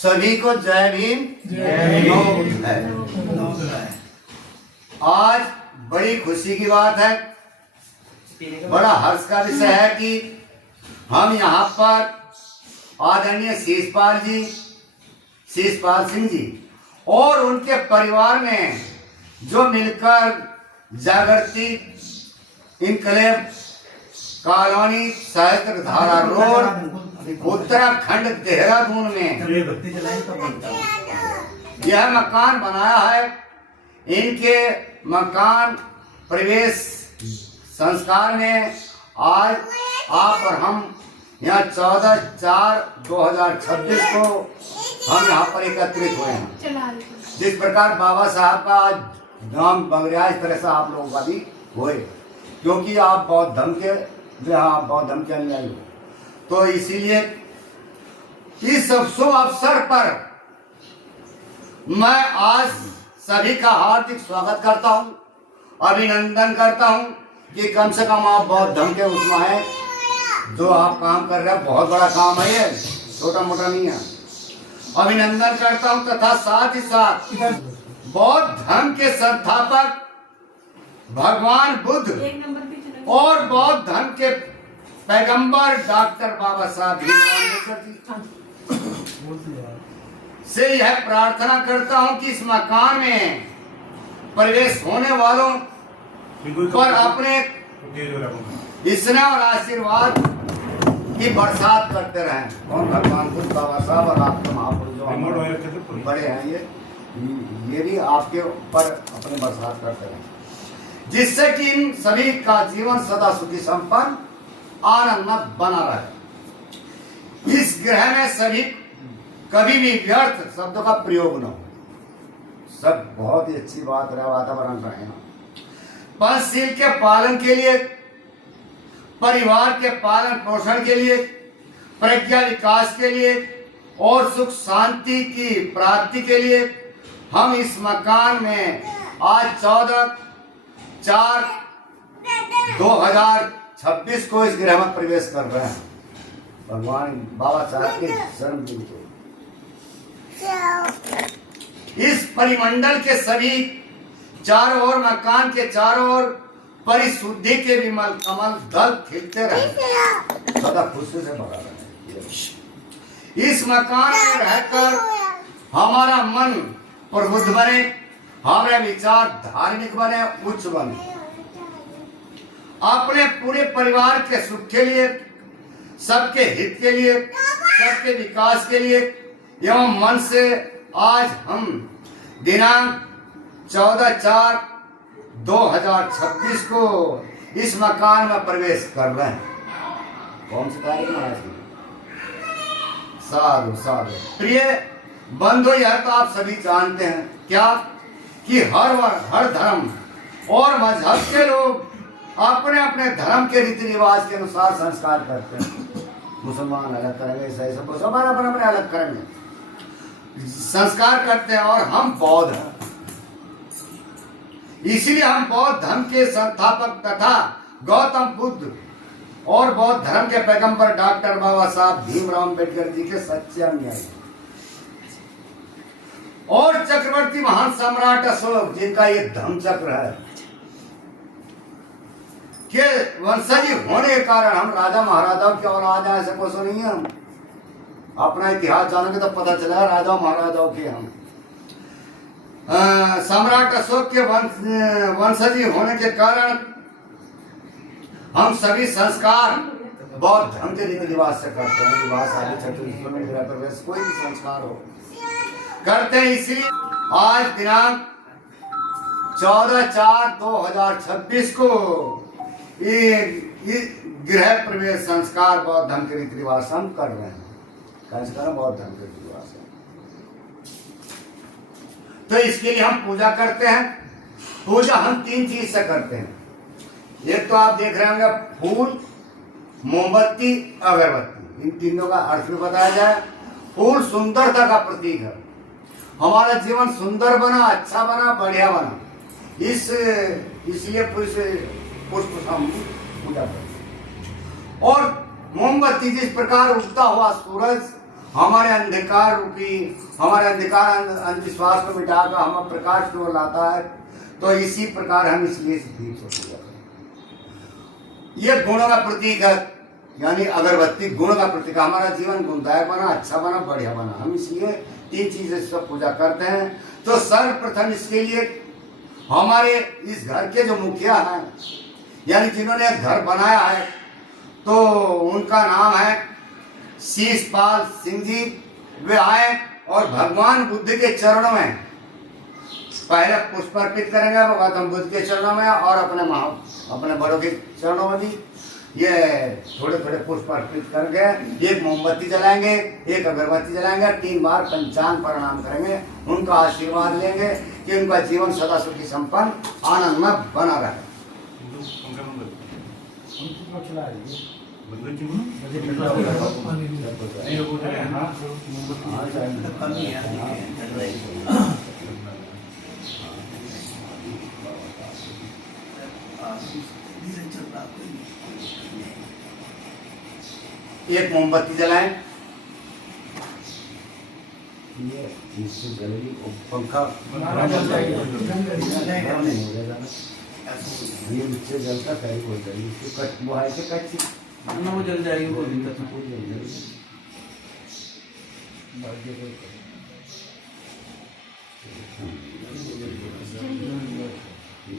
सभी को जय भीम। जय। आज बड़ी खुशी की बात है, बड़ा हर्ष का विषय है कि हम यहाँ पर आदरणीय शीशपाल सिंह जी और उनके परिवार ने जो मिलकर जागृति इनकलेब कॉलोनी सहस्त्रधारा रोड उत्तराखंड देहरादून में यह मकान बनाया है। इनके मकान प्रवेश संस्कार में आज आप और हम यहाँ 14/4/2026 को हम यहाँ पर एकत्रित हुए हैं। जिस प्रकार बाबा साहब का नाम बंगरिया इस तरह से आप लोगों का भी हुए, क्योंकि आप बौद्ध धर्म के अनुयायी हो, तो इसीलिए इस शुभ अवसर पर मैं आज सभी का हार्दिक स्वागत करता हूं, अभिनंदन करता हूं कि कम से कम आप बौद्ध धर्म के उसमें हैं। जो आप काम कर रहे हैं बहुत बड़ा काम है, ये छोटा मोटा नहीं है। अभिनंदन करता हूं तथा साथ ही साथ बौद्ध धर्म के संस्थापक भगवान बुद्ध और बौद्ध धर्म के पैगंबर डॉक्टर बाबा साहब भीमराव अम्बेडकर से यह प्रार्थना करता हूं कि इस मकान में प्रवेश होने वालों पर अपने स्नेह और आशीर्वाद की बरसात करते रहें। कौन? भगवान बुद्ध, बाबा साहब और आपके महापुरुष जो बड़े हैं, ये भी आपके ऊपर अपने बरसात करते रहें, जिससे कि इन सभी का जीवन सदा सुखी संपन्न आनंद बना रहे। इस ग्रह में सभी कभी भी व्यर्थ शब्दों का प्रयोग न हो। सब बहुत ही अच्छी बात रहा, वातावरण रहे। पंचशील के पालन के लिए, परिवार के पालन पोषण के लिए, प्रज्ञा विकास के लिए और सुख शांति की प्राप्ति के लिए हम इस मकान में आज 14/4/2026 को इस गृह में प्रवेश कर रहे हैं। भगवान बाबा साहब के जन्मदिन को इस परिमंडल के सभी चारों ओर, मकान के चारों ओर परिशुद्धि के विमल कमल दल खिलते रहे, सदा खुशी से भरा रहे। इस मकान में रहकर हमारा मन प्रबुद्ध बने, हमारे विचार धार्मिक बने, उच्च बने। अपने पूरे परिवार के सुख के लिए, सबके हित के लिए, सबके विकास के लिए एवं मन से आज हम दिनांक 14/4/2026 को इस मकान में प्रवेश कर रहे हैं। कौन सी तारीख में आज? साधु साधु। प्रिय बंधु, यह तो आप सभी जानते हैं क्या कि हर धर्म और मजहब के लोग अपने अपने धर्म के रीति रिवाज के अनुसार संस्कार करते हैं। मुसलमान अलग करेंगे, ईसाई सब मुसलमान अपने अलग करेंगे, संस्कार करते हैं, और हम बौद्ध हैं। इसीलिए हम बौद्ध धर्म के संस्थापक तथा गौतम बुद्ध और बौद्ध धर्म के पैगंबर डॉक्टर बाबा साहब भीमराव अम्बेडकर जी के सच्चे अनुयायी और चक्रवर्ती महान सम्राट अशोक, जिनका ये धर्म चक्र है, के वंशज होने के कारण हम राजा महाराजाओं की औलाद हैं। ऐसे कुछ नहीं है। हम अपना इतिहास जानोगे तो पता चलेगा राजा महाराजाओं के हम सम्राट अशोक के वंशज होने के कारण हम सभी संस्कार बौद्ध धर्म के रीति रिवाज से करते हैं। विवाह, शादी, छठी में गृह प्रवेश, कोई भी संस्कार हो करते हैं। इसलिए आज दिनांक 14/4/2026 को गृह प्रवेश संस्कार बौद्ध धर्म के रीति रिवाज हम कर रहे हैं। बौद्ध धर्म के रीति रिवाज है, तो इसके लिए हम पूजा करते हैं। पूजा हम 3 चीज से करते हैं। एक तो आप देख रहे होंगे फूल, मोमबत्ती, अगरबत्ती। इन तीनों का अर्थ भी बताया जाए। फूल सुंदरता का प्रतीक है। हमारा जीवन सुंदर बना, अच्छा बना, बढ़िया बना, इसलिए पुष्प हम पूजा करते हैं। और मोमबत्ती जिस प्रकार उगता हुआ सूरज हमारे अंधकार रूपी, हमारे अंधकार अंधविश्वास को मिटाकर हमें प्रकाश की ओर लाता है। तो इसी प्रकार हम इसलिए दीप को पूजा करें। ये गुणों का प्रतीक है, यानी अगरबत्ती गुण का प्रतीक। हमारा जीवन गुणदायक बना, अच्छा बना, बढ़िया बना, हम इसलिए 3 चीजें सब पूजा करते हैं। तो सर्वप्रथम इसके लिए हमारे इस घर के जो मुखिया हैं, यानी जिन्होंने घर बनाया है, तो उनका नाम है शीशपाल सिंह जी। वे आए और भगवान बुद्ध के चरणों में पहले पुष्प अर्पित करेंगे गौतम बुद्ध के चरणों में, और अपने बड़ों के चरणों में भी ये थोड़े थोड़े पुष्प अर्पित करके एक मोमबत्ती जलाएंगे, एक अगरबत्ती जलाएंगे, 3 बार पंचांग प्रणाम करेंगे, उनका आशीर्वाद लेंगे कि उनका जीवन सदा सुखी संपन्न आनंद में बना रहे। एक मोमबत्ती जलाएं, ये इससे जलेगी पंखा ये नीचे जलता पहले हो जाएगी, इसको कट वो है कि कच्ची ना वो जल जाएगी, वो दिक्कत हो जाएगी।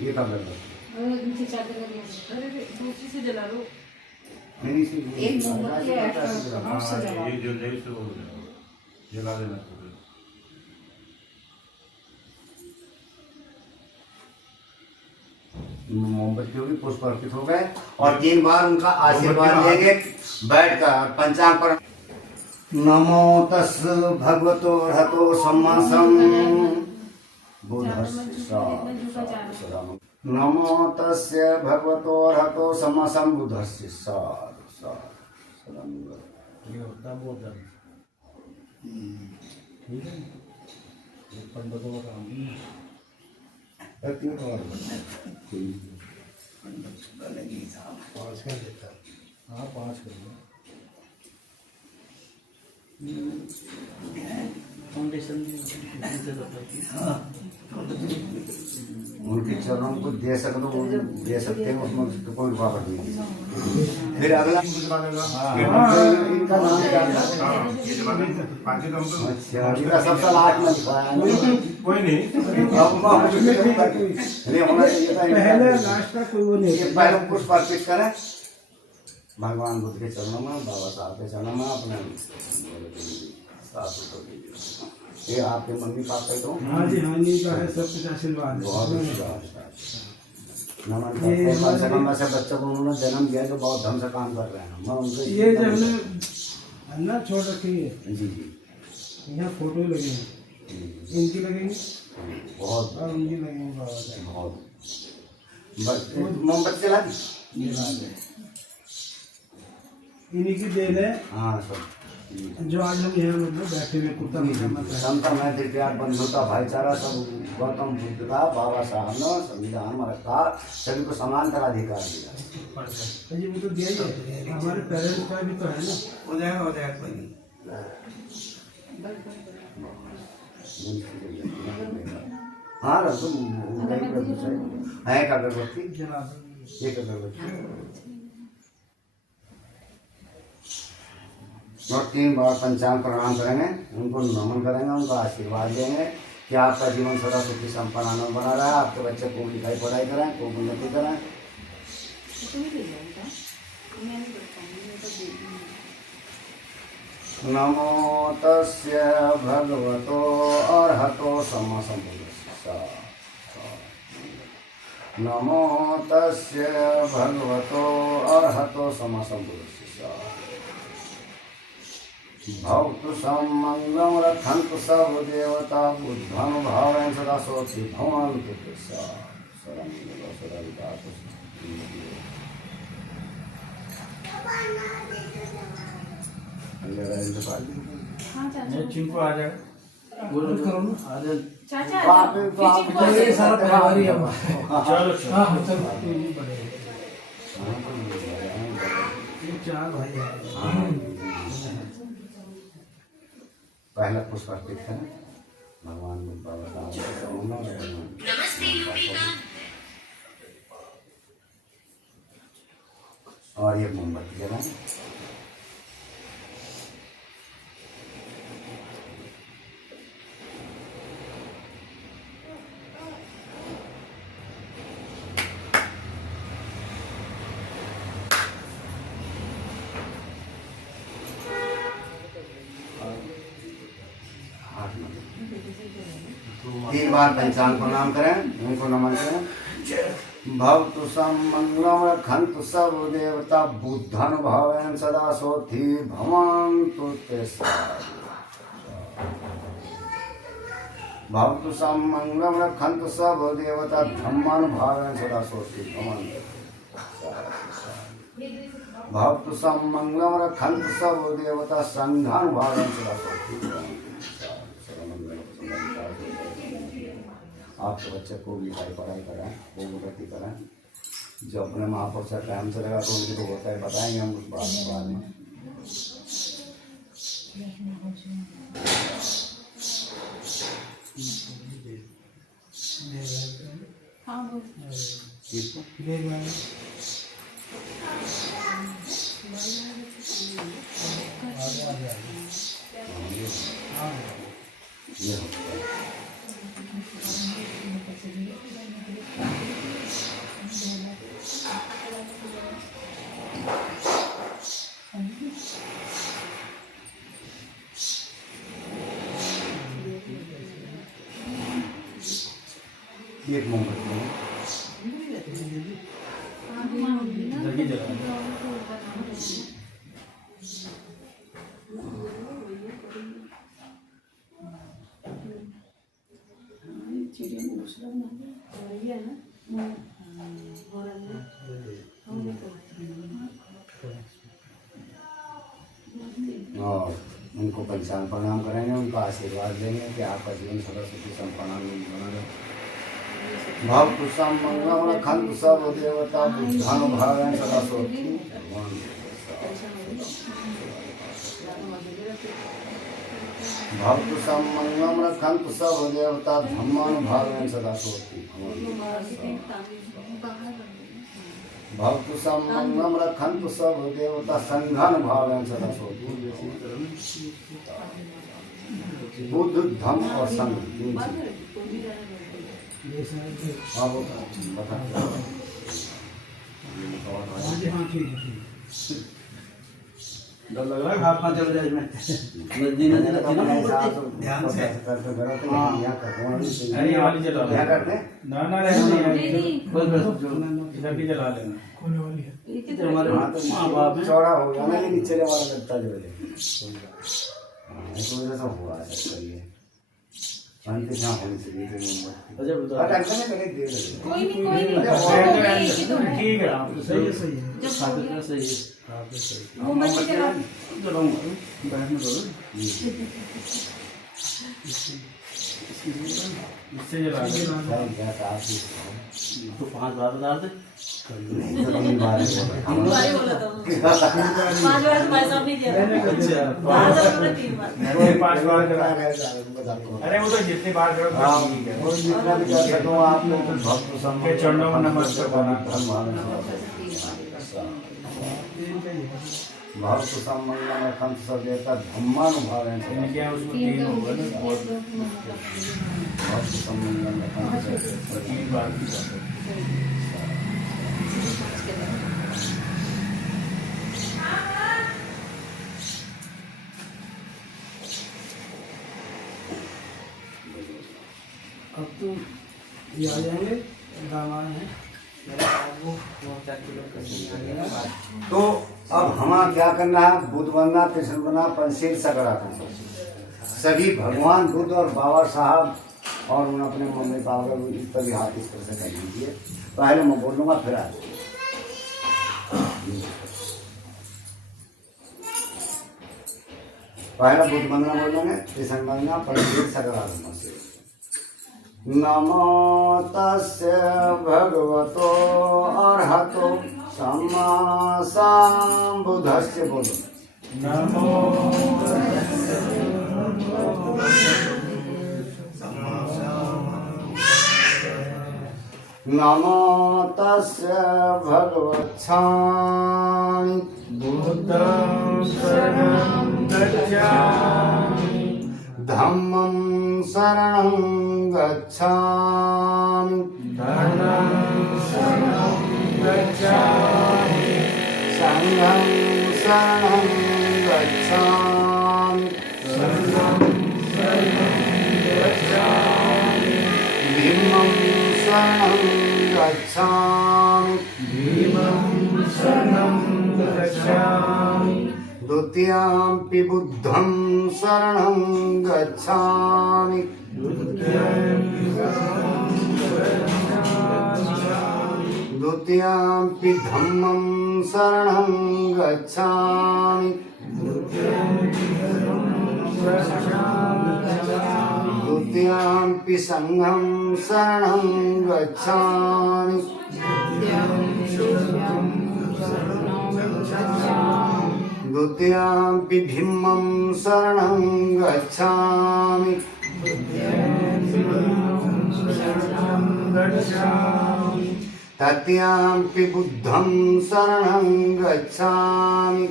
ये कब लगा नीचे चादर लगी, अरे दूसरी से जला लो, नहीं से एक मोमबत्ती है ये जो जल से वो जला देना। मोमबत्तियों भी पुष्प अर्पित हो गए और 3 बार उनका आशीर्वाद लेंगे बैठकर पंचांग पर। नमो तस् भगवतो अरहतो सम्मा सम्बुद्धस्स। नमो तस्य भगवतो अरहतो सम्मा सम्बुद्धस्स। ठीक है, पंडितों का काम पाँच कर देता, हाँ 5 कर दो। फाउंडेशन उनके चरणों को दे सकते हो, दे सकते हैं, उसमें तो कोई रुकावट नहीं। फिर अगला इनका नाम क्या था? अच्छा, इनका सबसे लास्ट में लिखा है, कोई नहीं होना चाहिए था, पहले लास्ट का कोई वो नहीं। ये पहले पुष्प अर्पित करें भगवान बुद्ध के चरणों में, बाबा साहब के चरणों में, अपने सासू को दीजिए। ये आपके मम्मी पापा तो हाँ जी का है, सब कुछ आशीर्वाद है, बहुत नमन करते हैं। कम से कम ऐसे बच्चों को उन्होंने जन्म दिया जो बहुत ढंग से काम कर रहे हैं। मैं उनको ये जब हमने छोड़ रखी है जी जी, यहाँ फोटो लगे हैं, इनकी लगेंगी बहुत, और उनकी लगेंगी बहुत। मोमबत्ती जला दी, इन्हीं की देन है। हाँ सब जो आज हम यहाँ मतलब बैठे हुए कुत्ता संता में दिव्याग बंधुता भाईचारा सब गौतम बुद्ध का बाबा साहब ने संविधान में रखा, सभी को समान का अधिकार दिया। जी वो तो दिया ही है, हमारे पेरेंट्स का भी तो है ना, हो जाएगा कोई नहीं। हाँ रसो है का अगरबत्ती, एक अगरबत्ती और 3 बार पंचांग प्रणाम करेंगे, उनको नमन करेंगे, उनका आशीर्वाद लेंगे कि आपका जीवन सदा सुखी संपन्न आनंद बना रहा है, आपके बच्चे खूब लिखाई पढ़ाई करें, खूब उन्नति करें। नमो तस्य भगवतो अरहतो सम्मा सम्बुद्धस्स। नमो तस्य भगवतो अरहतो सम्मा सम्बुद्धस्स। भवतु सम्मंगलम रक्षन्तु सब देवता बुद्धानुभावेन सदा सोति भवन्तु चिंकू आ जाएगा, बोलो करो ना, आ जाए चाचा ये सारा तैयारी है। चलो ये 4 भाई हैं। पहला पुष्प अर्पित करें भगवान बाबा और ये मोमबत्ती जलाएं। तीन बार पंचांग प्रणाम करें, उनको नमन करें। भवतु समंगलम रखन्तु सब देवता बुद्धन भावेन सदा सोथि भवन्तु ते भवतु समंगलम रखन्तु सब देवता धम्मन भावेन सदा सोथि भवन्तु भवतु समंगलम रखन्तु सब देवता संघन भावेन सदा सोथि। आपके बच्चे को लिखाई पढ़ाई कराएं, वो उन्नति कराएं। जो अपने महापुरुष का टाइम चलेगा तो उनकी तो होता है, बताएंगे हम उस बाद में। ये एक मोमबत्ती और उनको पंचांग प्रणाम करेंगे, उनका आशीर्वाद लेंगे कि आपका जीवन सदा सुखी संपन्न बना रहे। भवतु समंगलम रखन्तु सब देवता बुद्धन भावेन सदा सोथि। भवतु समंगलम रखन्तु सब देवता धम्मन भावेन सदा सोथि। भवतु समंगलम रखन्तु सब देवता संघन भावेन सदा सोथि। बुद्ध धम्म और संघ अब बता डर लग रहा है हाथ ना चल जाए इसमें ध्यान से करते करो। यहाँ करते अरे वाली चला यहाँ करते ना ना इधर भी चला लेना कोने वाली है हमारे माँ बाप चौड़ा हो गया ना, ये नीचे वाला लगता जो है ऐसा वजह से हुआ है। शांति जहाँ होनी चाहिए कोई नहीं ठीक है। आप सही है सही है सही है। मोमबत्ती जलाऊंगा बैठने दो इससे जला तो 5 बार बता दे। हम बार बोला था 5 बार तुम्हारे सामने किया अच्छा 5 बार करा गया। अरे वो तो जितनी बार करो ठीक है, वो जितना भी कर सको आप लोग भक्त संगे चरणों में नमस्कार बना भक्त समंगलम रखन्तु सब देवता धम्मानुभावेन क्या उसमें 3 होगा ना भक्त समंगलम रखन्तु 3 बार अब तो ये आ जाएंगे दामाद हैं तो अब हमारा क्या करना है, बुद्ध बनना, कृष्ण बनना, पंचशील सगड़ा करना। सभी भगवान बुद्ध और बाबा साहब और उन अपने मम्मी पापा इस पर भी हाथ इस तरह से कर लीजिए। पहले मैं बोलूँगा फिर आ पहला बुद्ध बनना बोलेंगे, कृष्ण बनना, पंचशील सगड़ा करना। नमो तस्य भगवतो अर्हतो सम्मा सम्बुद्धस्य बोलो। नमो तस्य नमो तस्य भगवच्छामि बुद्धं शरणं गच्छामि धम्मं शरणं गच्छामि धम्मं शरणं गच्छामि संघं शरणं गच्छामि संघं शरणं गच्छामि धम्मं शरणं गच्छामि भीमं शरणं गच्छामि द्वितीयंपि बुद्धं शरणं गच्छामि द्वितीयंपि धम्मं शरणं गच्छामि द्वितीयंपि संघं शरणं गच्छामि द्वितीयंपि भीमं शरणं गच्छामि तृतीयंपि बुद्धं शरणं गच्छामि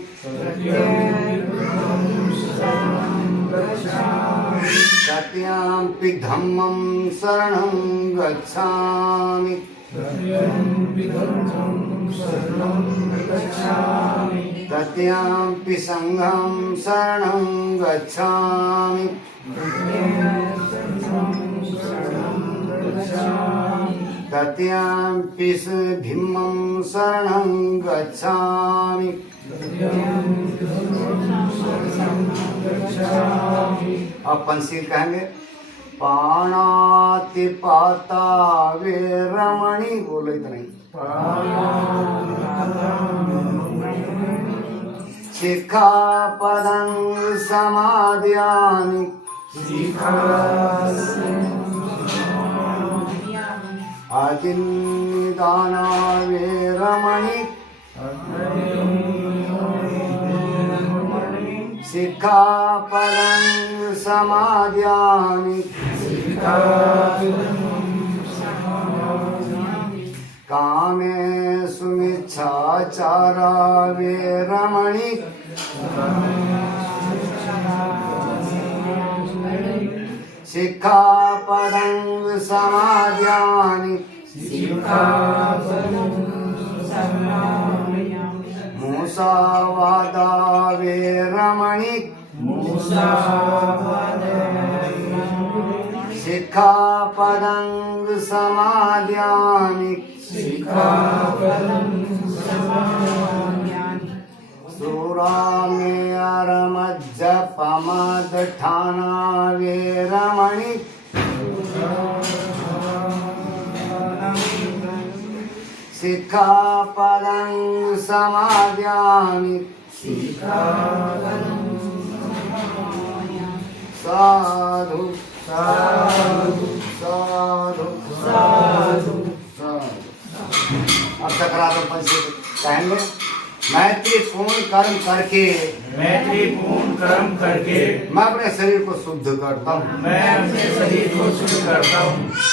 तृतीयंपि धम्मं शरणं गच्छामि तृतीयंपि संघं शरणं गच्छामि तृतीयंपि भीमं शरणं गच्छामि अब पंचशील कहेंगे पाणातिपाता वेरमणि बोलो इतना ही शिखापदं समादयामि आदिन्निदाना वेरमणि शिखापदं समादयामि कामेषु मिच्छाचारा वेरमणि शिखापदं समादयामि मुसावादा वेरमणि शिखापदं समादयामि सुरामेरमज्जपमदठाना वेरमणि शिखापदं समादयामि साधु साधु साधु साधु साधु। अब सकारात्मक पंचशील कहेंगे मैत्रीपूर्ण कर्म करके मैं अपने शरीर को शुद्ध करता हूँ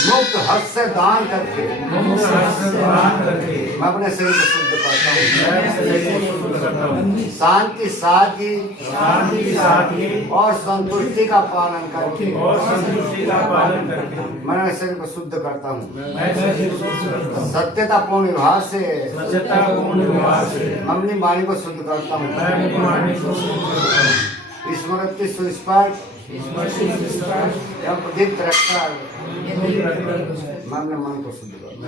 मुक्त हस्त से दान करके मैं अपने शरीर को शुद्ध करता हूँ शांति सादगी और संतुष्टि का पालन करके मैं अपने शरीर को शुद्ध करता हूँ सत्यतापूर्ण व्यवहार से अपनी वाणी को शुद्ध करता हूँ स्मृति सुस्पष्ट एवं प्रदीप्त रखता मैं अपने मन को शुद्ध करता हूँ।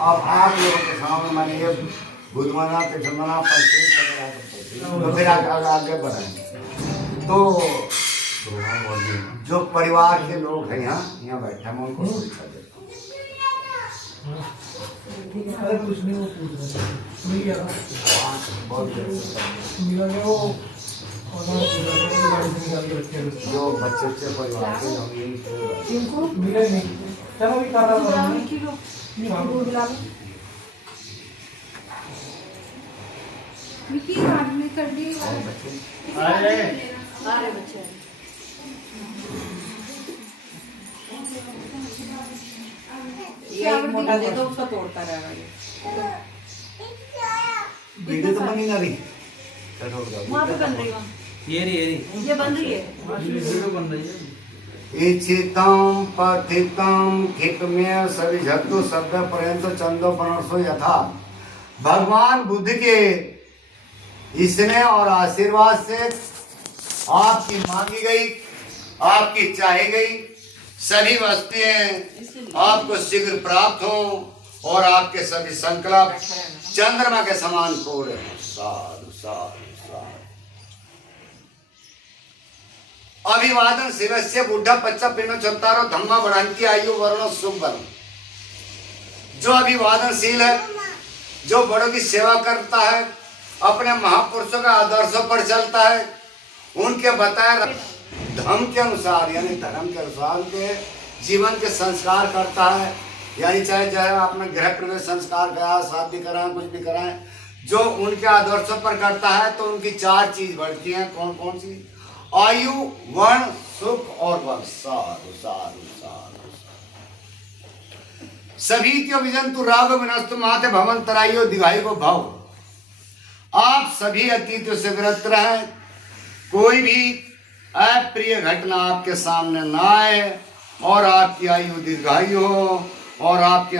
अब आप लोगों के सामने मैंने ये बुधमाना कृष्णमाना पंचशील तो फिर आगे बढ़ाएंगे। तो जो परिवार के लोग हैं यहाँ बैठे मैं उनको शिक्षा देता हूँ। कुछ नहीं वो पूछ रहे जो बच्चे परिवार के इनको मिले नहीं चलो भी कर रहा ये एक मोटा दे दो, उसका तोड़ता रहेगा ये। वीडियो तो बनी ना रही। वहाँ पे बन रही है, ये बन रही है। इच्छितं पठितं खिकमेव सविझत्तु शब्द पर्यंत चंदो पनसो यथा। भगवान बुद्ध के स्नेह और आशीर्वाद से आपकी मांगी गई, आपकी चाही गई सभी वस्तुएं आपको शीघ्र प्राप्त हो और आपके सभी संकल्प चंद्रमा के समान पूरे हों। साधु साधु साधु। अभिवादन शिवस्य बुढ़ा पच्चा पिनो चंतारो धम्मा बढ़ंती आयु वर्णो सुख बनो। जो अभिवादनशील है, जो बड़ों की सेवा करता है, अपने महापुरुषों का आदर्शों पर चलता है, उनके बताए धर्म के अनुसार यानी धर्म के अनुसार उनके जीवन के संस्कार करता है। यानी चाहे अपना गृह प्रवेश संस्कार कराए, शादी कराएं, कुछ भी कराएं, जो उनके आदर्शों पर करता है तो उनकी चार चीज बढ़ती हैं। कौन कौन सी? आयु, वर्ण, सुख और वंश। साधु साधु साधु। सभी त्यो विजंतु राग विनस्तु माते भवंतरायो दिघाई को भाव। आप सभी अतीत से विरत रहें, कोई भी अप्रिय घटना आपके सामने ना आए और आपकी आयु दीर्घायु हो और आपके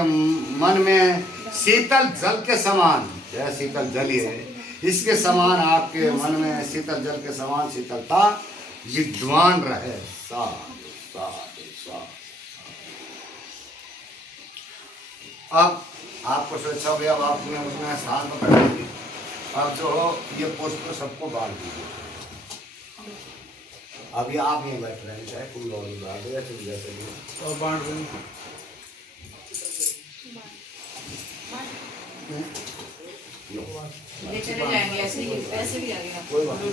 मन में शीतल जल के समान, यह शीतल जल ही है, इसके समान आपके मन में शीतल जल के समान शीतलता विद्वान रहे। साधु साधु साधु। अब आपको स्वेच्छा हो गया, अब आपने उसमें स्थान पर बैठा दी। अब जो हो ये पुष्प सबको बांट दीजिए। अभी आप यहीं बैठ रहे हैं, चाहे कोई और बांट दो या चल जैसे भी और बांट दो। ये चले जाएंगे ऐसे ही, ऐसे भी आ गया। कोई बात नहीं।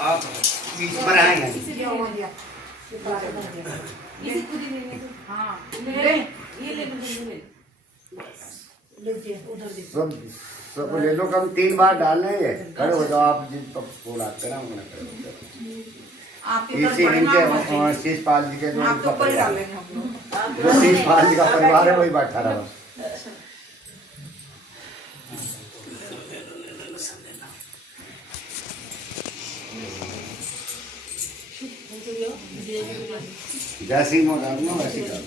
आप बीच में रहेंगे। सब ले लो, कम 3 बार डालने हैं। खड़े हो जाओ आप, जिस पर फूल आते ना उन्हें खड़े हो जाओ। इसी इनके शीश पाल जी के जो शीश पाल जी का परिवार है वही बैठा रहा। जैसी मोड़ना वैसी करना।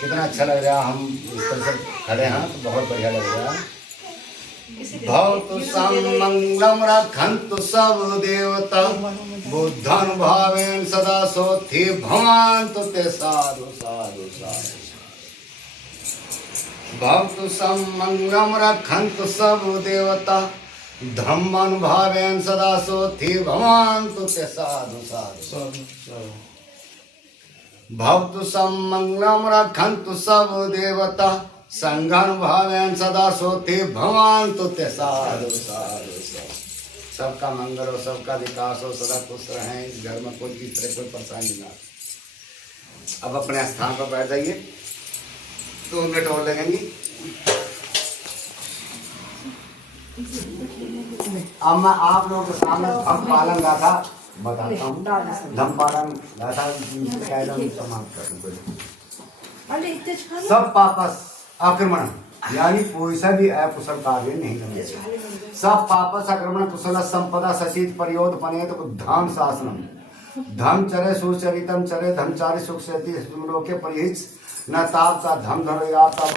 कितना अच्छा लग रहा है, हम इस तरह से खड़े हैं तो बहुत बढ़िया लग रहा है। भवतु समंगलम रक्षन्तु सब देवता बुद्धं भावेन सदा सोथि भवन्तु ते साधु साधु साधु। भवतु समंगलम रक्षन्तु सब देवता धम्मं भावेन सदा सोथि भवन्तु ते साधु साधु। भवतु समंगलम रक्षन्तु सब देवता संघं भावेन सदा सोथि भवन्तु ते साधु साधु। सबका मंगल हो, सबका विकास हो, सदा खुश रहें, इस घर में कोई किस तरह कोई परेशानी ना। अब अपने स्थान पर बैठ जाइए, 2 मिनट और लगेंगी। अब मैं आप लोगों के सामने धम्म पालन गाथा बताता हूँ। धम्म पालन गाथा समाप्त कर। सब पापस आक्रमण यानी कोई सा भी अकुशल कार्य नहीं करना चाहिए। सब पापस आक्रमण कुशल संपदा सचित परियोद पनेत धाम शासनम धम चरे सुचरितम चरे धमचारी सुख सेति लोके परिहित न ताप का धम धरो या ताप